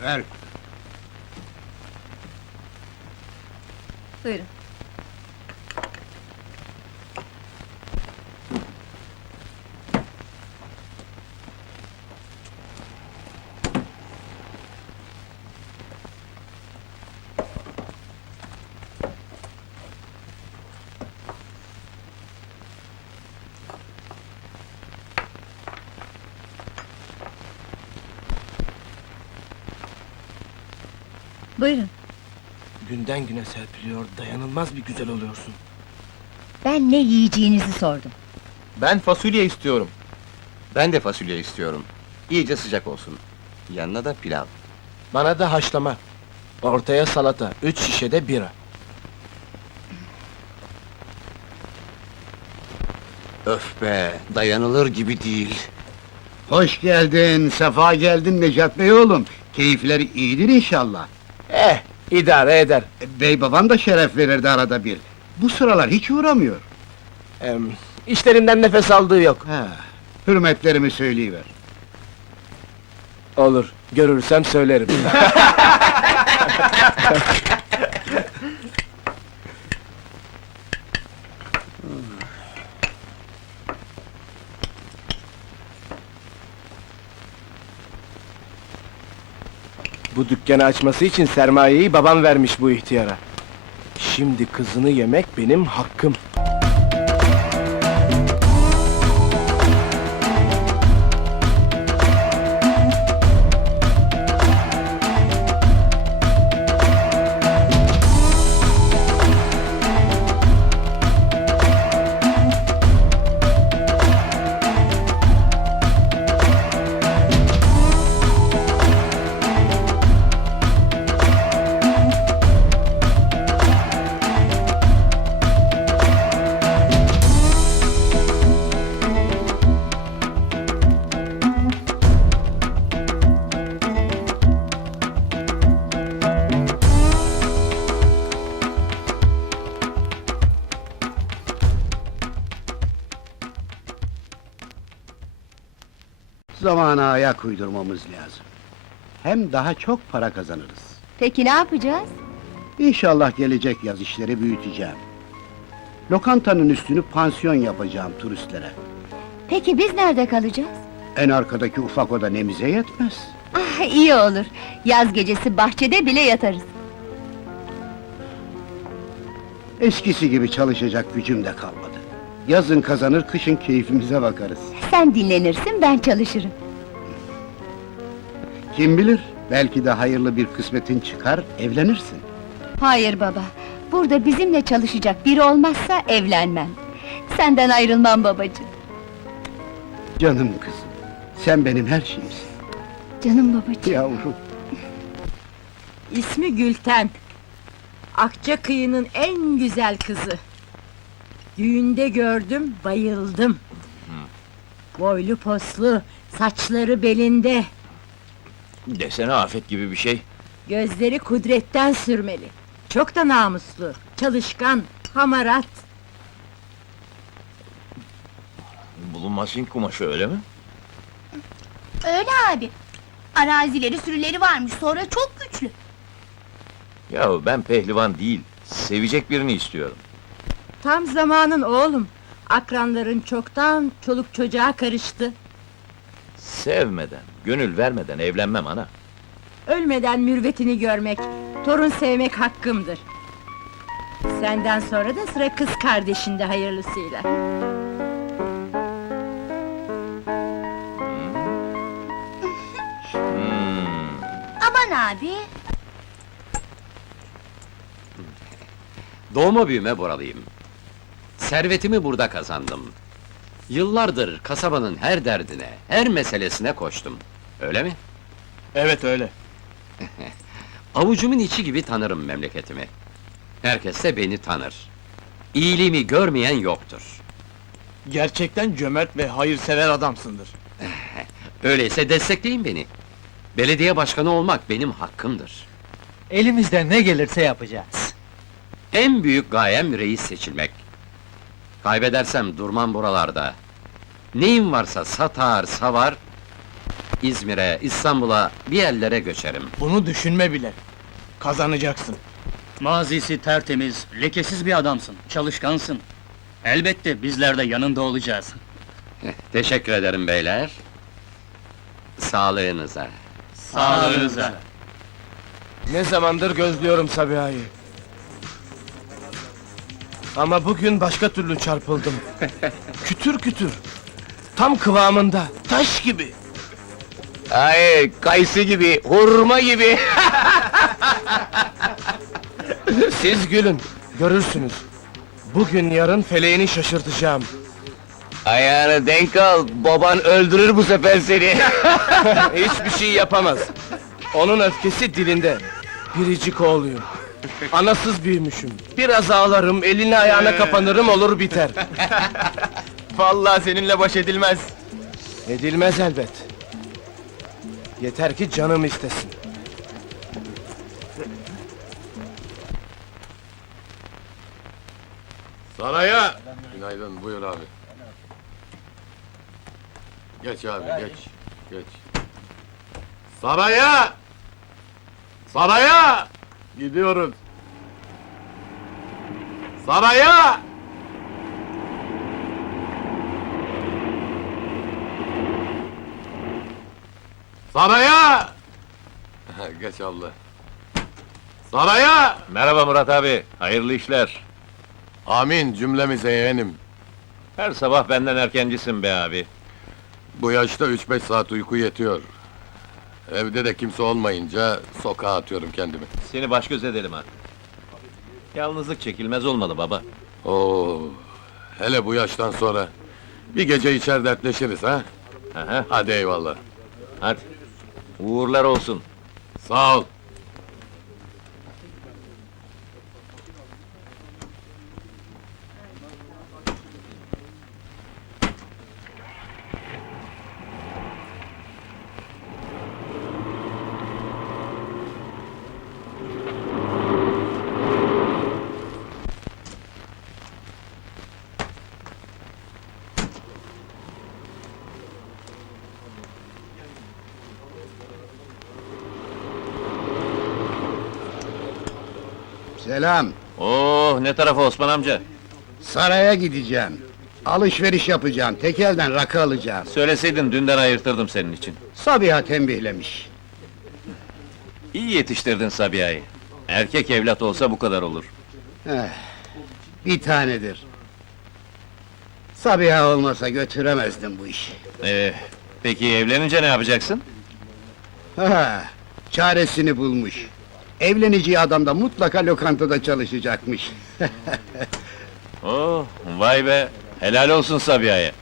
Ver. Buyurun. Buyurun. Günden güne serpiliyor, dayanılmaz bir güzel oluyorsun. Ben ne yiyeceğinizi sordum. Ben fasulye istiyorum. Ben de fasulye istiyorum. İyice sıcak olsun. Yanına da pilav. Bana da haşlama. Ortaya salata, üç şişe de bira. Öf be, dayanılır gibi değil. Hoş geldin, sefa geldin Necat Bey oğlum. Keyifleri iyidir inşallah. Eh, idare eder. Bey babam da şeref verirdi arada bir. Bu sıralar hiç uğramıyor. Em, işlerimden nefes aldığı yok. Ha, hürmetlerimi söyleyiver. Olur, görürsem söylerim. Bu dükkanı açması için sermayeyi babam vermiş bu ihtiyara. Şimdi kızını yemek benim hakkım. Zamana ayak uydurmamız lazım. Hem daha çok para kazanırız. Peki ne yapacağız? İnşallah gelecek yaz işleri büyüteceğim. Lokantanın üstünü pansiyon yapacağım turistlere. Peki biz nerede kalacağız? En arkadaki ufak oda nemize yetmez. Ah iyi olur. Yaz gecesi bahçede bile yatarız. Eskisi gibi çalışacak gücüm de kalmadı. Yazın kazanır, kışın keyfimize bakarız. Sen dinlenirsin, ben çalışırım. Kim bilir, belki de hayırlı bir kısmetin çıkar, evlenirsin. Hayır baba, burada bizimle çalışacak biri olmazsa evlenmem. Senden ayrılmam babacığım. Canım kızım, sen benim her şeyimsin. Canım babacığım. Yavrum, İsmi Gülten. Akçakıyı'nın en güzel kızı. Düğünde gördüm, bayıldım. Boylu poslu, saçları belinde, Desene afet gibi bir şey. gözleri kudretten sürmeli. Çok da namuslu, çalışkan, hamarat. Bulunmazın kumaşı öyle mi? Öyle abi. Arazileri sürüleri varmış sonra çok güçlü. Ya ben pehlivan değil, sevecek birini istiyorum. Tam zamanın oğlum. Akranların çoktan çoluk çocuğa karıştı. Sevmeden, gönül vermeden evlenmem ana. Ölmeden mürvetini görmek, torun sevmek hakkımdır. Senden sonra da sıra kız kardeşinde hayırlısıyla. Hmm, Aman abi. Doğma büyüme Boralıyım. Servetimi burada kazandım. Yıllardır kasabanın her derdine, her meselesine koştum. Öyle mi? Evet öyle. Avucumun içi gibi tanırım memleketimi. Herkes de beni tanır. İyiliğimi görmeyen yoktur. Gerçekten cömert ve hayırsever adamsındır. Öyleyse destekleyin beni. Belediye başkanı olmak benim hakkımdır. Elimizden ne gelirse yapacağız. En büyük gayem reis seçilmek. Kaybedersem durmam buralarda. Neyim varsa satar, savar... İzmir'e, İstanbul'a, bir yerlere göçerim. Bunu düşünme bile. Kazanacaksın. Mazisi tertemiz, lekesiz bir adamsın, çalışkansın. Elbette bizler de yanında olacağız. Teşekkür ederim beyler. Sağlığınıza. Sağlığınıza. Ne zamandır gözlüyorum Sabiha'yı. Ama bugün başka türlü çarpıldım. kütür kütür. Tam kıvamında, taş gibi. Ay, kayısı gibi, hurma gibi. Siz gülün, görürsünüz. Bugün yarın feleğini şaşırtacağım. Ayağını denk al, baban öldürür bu sefer seni. Hiçbir şey yapamaz. Onun öfkesi dilinde. Biricik oğluyum. Anasız büyümüşüm. Biraz ağlarım, eline ayağına kapanırım olur biter. Vallahi seninle baş edilmez. Edilmez elbet. Yeter ki canım istesin. Saraya! Günaydın, buyur abi. Geç abi, geç, geç. Saraya! Saraya! Gidiyoruz. Saraya! Saraya! geç abla. Saraya! Merhaba Murat abi, hayırlı işler. Amin cümlemize yeğenim. Her sabah benden erkencisin be abi. Bu yaşta üç beş saat uyku yetiyor. Evde de kimse olmayınca sokağa atıyorum kendimi. Seni baş göz edelim ha. Yalnızlık çekilmez olmalı baba. Oo, hele bu yaştan sonra. Bir gece içer dertleşiriz ha? Aha, Hadi eyvallah. hadi. Uğurlar olsun. Sağ ol. Selam. Oh, ne tarafa Osman amca? Saraya gideceğim. Alışveriş yapacağım. Tek elden rakı alacağım. Söyleseydin dünden ayırtırdım senin için. Sabiha tembihlemiş. İyi yetiştirdin Sabiha'yı. Erkek evlat olsa bu kadar olur. Eh, bir tanedir. Sabiha olmasa götüremezdim bu işi. Ee, peki evlenince ne yapacaksın? Ha, çaresini bulmuş. Evleneceği adam da mutlaka lokantada çalışacakmış. Oh, vay be! Helal olsun Sabiha'ya.